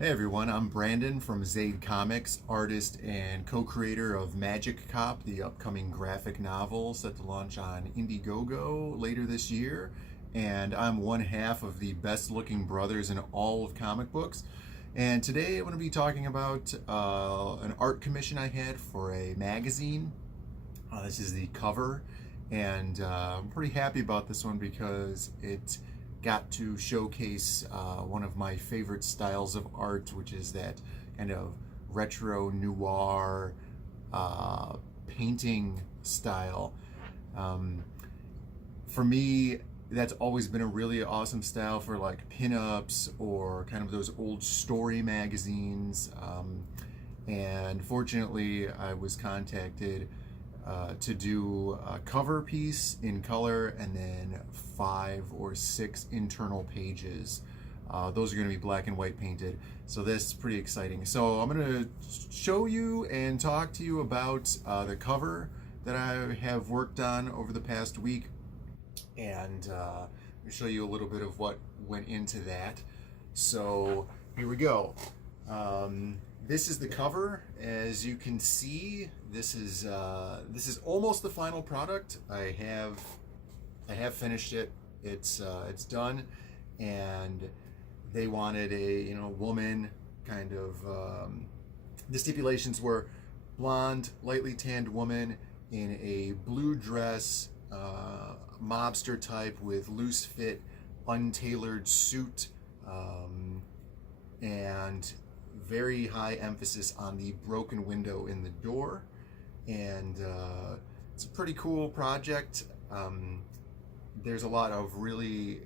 Hey everyone, I'm Brandon from Zaid Comics, artist and co-creator of Magic Cop, the upcoming graphic novel set to launch on Indiegogo later this year. And I'm one half of the best looking brothers in all of comic books. And today I'm going to be talking about an art commission I had for a magazine. This is the cover, and I'm pretty happy about this one because it got to showcase one of my favorite styles of art, which is that kind of retro noir painting style. Um, for me, that's always been a really awesome style for like pinups or kind of those old story magazines. And fortunately, I was contacted to do a cover piece in color and then 5 or 6 internal pages. Those are going to be black and white painted. So that's pretty exciting. So I'm going to show you and talk to you about the cover that I have worked on over the past week. And show you a little bit of what went into that. So here we go. This is the cover. As you can see, this is almost the final product. I have finished it. It's done, and they wanted a woman kind of. The stipulations were blonde, lightly tanned woman in a blue dress, mobster type with loose fit, untailored suit, and very high emphasis on the broken window in the door. And it's a pretty cool project. There's a lot of really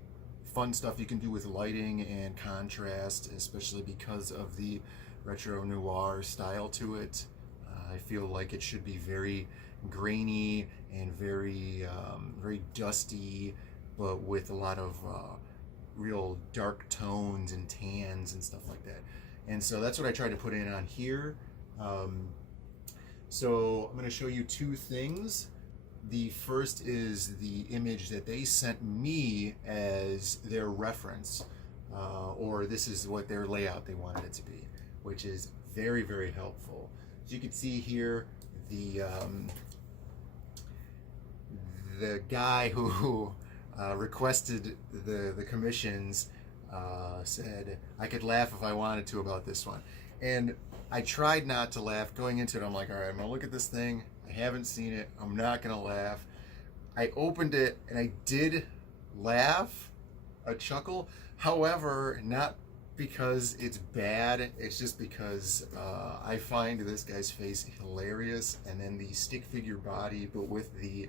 fun stuff you can do with lighting and contrast, especially because of the retro noir style to it. I feel like it should be very grainy and very dusty, but with a lot of real dark tones and tans and stuff like that. And so that's what I tried to put in on here. So I'm going to show you two things. The first is the image that they sent me as their reference, or this is what their layout they wanted it to be, which is very, very helpful. As you can see here, the guy who requested the commissions said I could laugh if I wanted to about this one. And I tried not to laugh going into it. I'm like, all right, I'm gonna look at this thing. I haven't seen it. I'm not gonna laugh. I opened it and I did laugh, a chuckle. However, not because it's bad. It's just because I find this guy's face hilarious, and then the stick figure body, but with the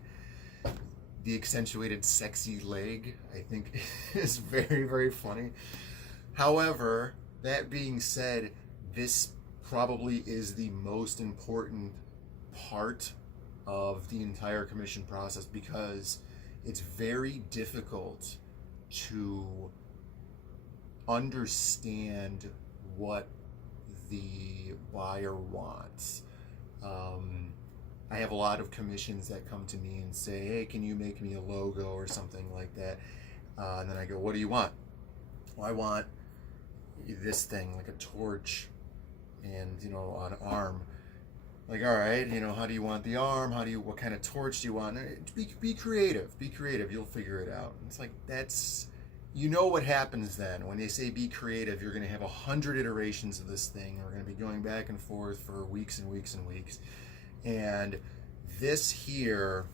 accentuated sexy leg, I think is very, very funny. However, that being said, this probably is the most important part of the entire commission process, because it's very difficult to understand what the buyer wants. I have a lot of commissions that come to me and say, hey, can you make me a logo or something like that? And then I go, what do you want? Well, I want this thing, like a torch and, an arm. Like, all right, how do you want the arm? What kind of torch do you want? Be creative. Be creative. You'll figure it out. It's like, what happens then. When they say be creative, you're going to have 100 iterations of this thing. We're going to be going back and forth for weeks and weeks and weeks. And this here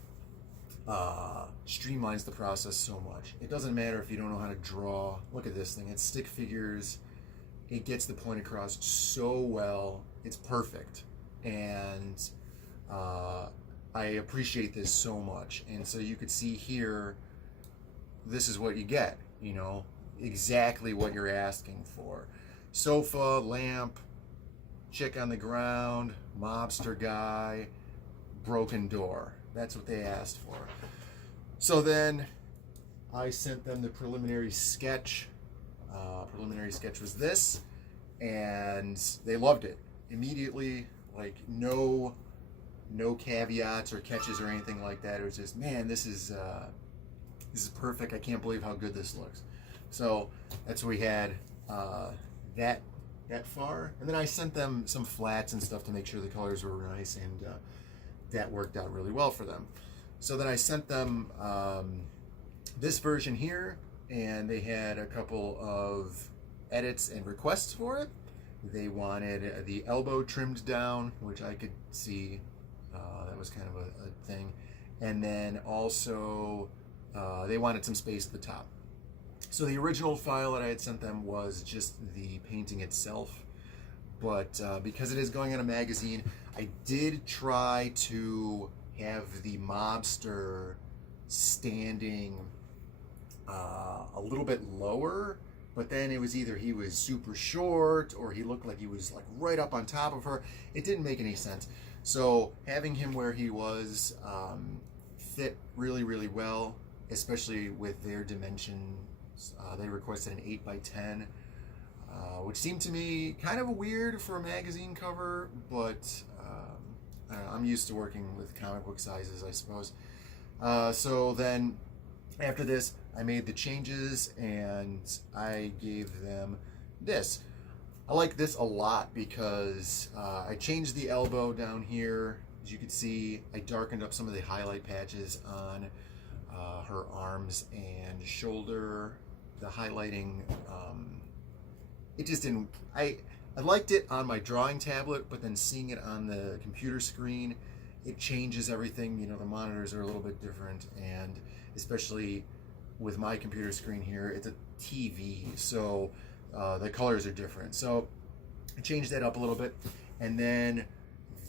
streamlines the process so much. It doesn't matter if you don't know how to draw. Look at this thing. It's stick figures. It gets the point across so well. It's perfect. And I appreciate this so much. And so you could see here, this is what you get, exactly what you're asking for. Sofa, lamp, chick on the ground, mobster guy, broken door. That's what they asked for. So then I sent them the preliminary sketch. Preliminary sketch was this, and they loved it immediately. Like no caveats or catches or anything like that. It was just, man, this is perfect. I can't believe how good this looks. So that's what we had. That that far. And then I sent them some flats and stuff to make sure the colors were nice, and that worked out really well for them. So then I sent them this version here, and they had a couple of edits and requests for it. They wanted the elbow trimmed down, which I could see that was kind of a thing. And then also they wanted some space at the top. So the original file that I had sent them was just the painting itself. But because it is going in a magazine, I did try to have the mobster standing a little bit lower, but then it was either he was super short or he looked like he was like right up on top of her. It didn't make any sense. So having him where he was fit really, really well, especially with their dimensions. They requested an 8x10, which seemed to me kind of weird for a magazine cover, but I'm used to working with comic book sizes, I suppose. So then after this, I made the changes and I gave them this. I like this a lot because I changed the elbow down here. As you can see, I darkened up some of the highlight patches on her arms and shoulder. The highlighting, it just didn't, I liked it on my drawing tablet, but then seeing it on the computer screen, it changes everything. You know, the monitors are a little bit different, and especially with my computer screen here, it's a TV, so the colors are different. So I changed that up a little bit. And then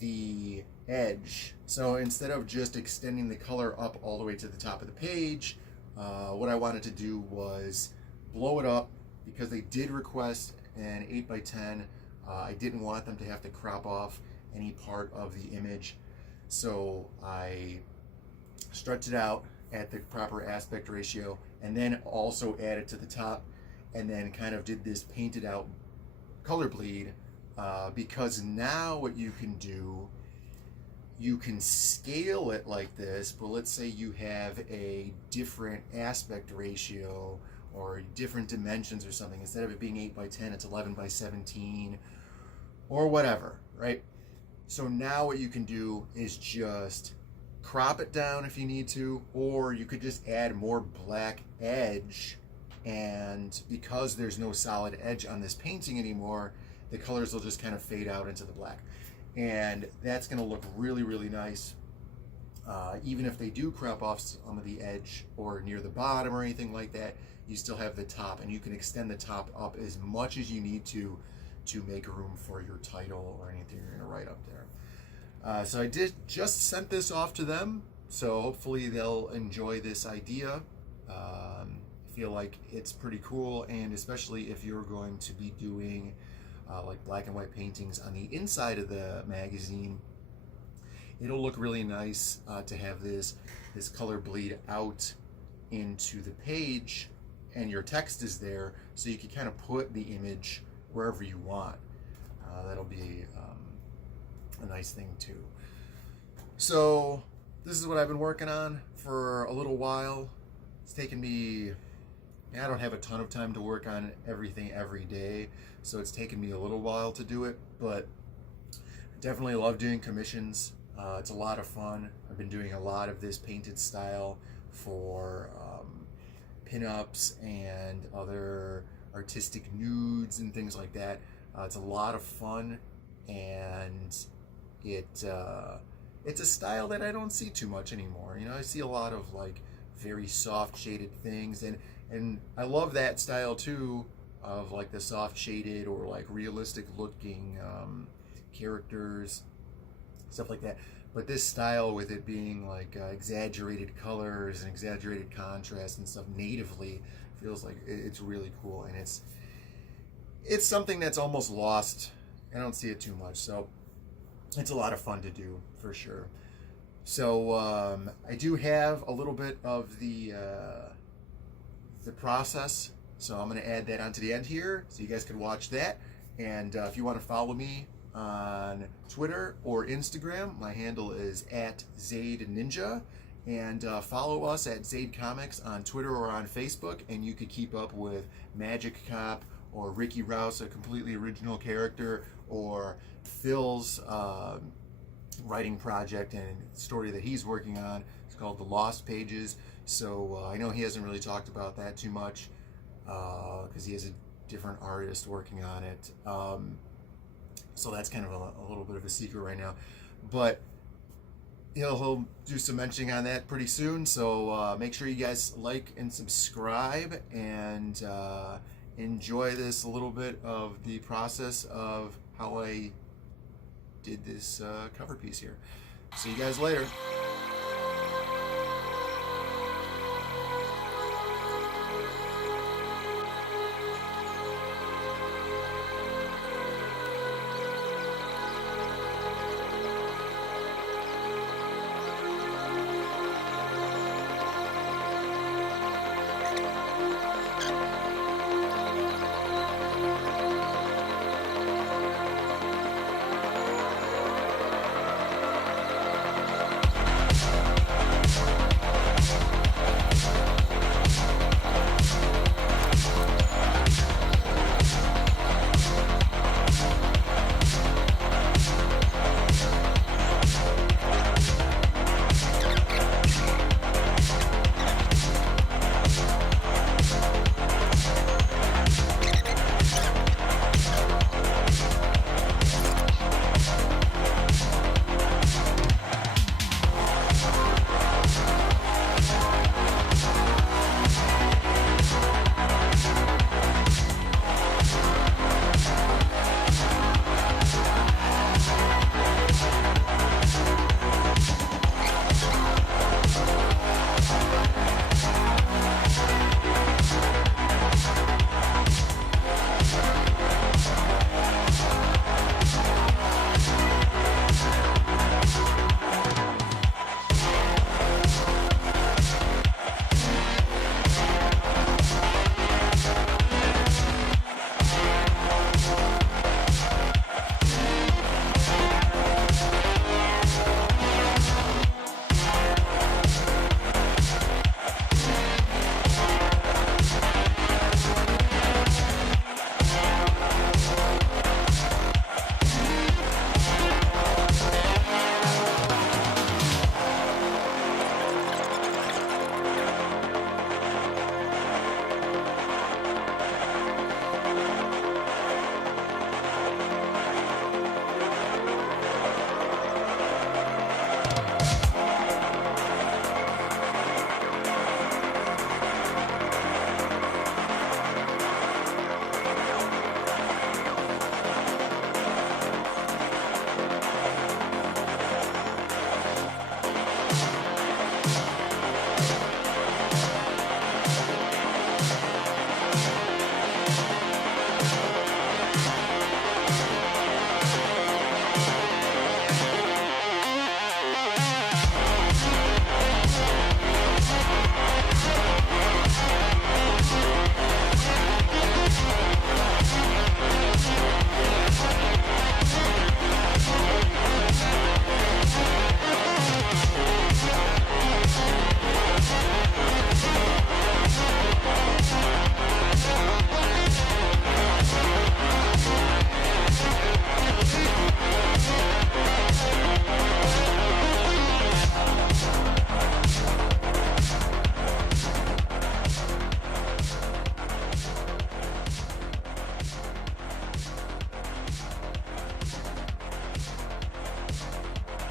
the edge. So instead of just extending the color up all the way to the top of the page, what I wanted to do was blow it up, because they did request an 8x10. I didn't want them to have to crop off any part of the image, so I stretched it out at the proper aspect ratio, and then also added to the top, and then kind of did this painted out color bleed, because now what you can do, you can scale it like this, but let's say you have a different aspect ratio or different dimensions or something. Instead of it being 8x10, it's 11x17 or whatever, right? So now what you can do is just crop it down if you need to, or you could just add more black edge, and because there's no solid edge on this painting anymore, the colors will just kind of fade out into the black. And that's going to look really, really nice. Even if they do crop off some of the edge or near the bottom or anything like that, you still have the top, and you can extend the top up as much as you need to make room for your title or anything you're going to write up there. So I did just sent this off to them, so hopefully they'll enjoy this idea. Feel like it's pretty cool, and especially if you're going to be doing like black and white paintings on the inside of the magazine, it'll look really nice to have this color bleed out into the page, and your text is there, so you can kind of put the image wherever you want. That'll be a nice thing too. So this is what I've been working on for a little while. It's taken me, I don't have a ton of time to work on everything every day, so it's taken me a little while to do it, but I definitely love doing commissions. It's a lot of fun. I've been doing a lot of this painted style for pinups and other artistic nudes and things like that. It's a lot of fun, and it's a style that I don't see too much anymore. You know, I see a lot of like very soft shaded things, and I love that style too, of like the soft shaded or like realistic looking characters, stuff like that. But this style, with it being like exaggerated colors and exaggerated contrast and stuff natively, feels like it's really cool, and it's something that's almost lost. I don't see it too much, so it's a lot of fun to do for sure. So I do have a little bit of the process, so I'm going to add that onto the end here so you guys can watch that. And if you want to follow me on Twitter or Instagram, my handle is @ZaidNinja, and follow us at Zaid Comics on Twitter or on Facebook, and you could keep up with Magic Cop or Ricky Rouse, a completely original character, or Phil's writing project and story that he's working on. It's called The Lost Pages. So I know he hasn't really talked about that too much because he has a different artist working on it. So that's kind of a little bit of a secret right now. But he'll do some mentioning on that pretty soon. So make sure you guys like and subscribe and enjoy this a little bit of the process of how I did this cover piece here. See you guys later.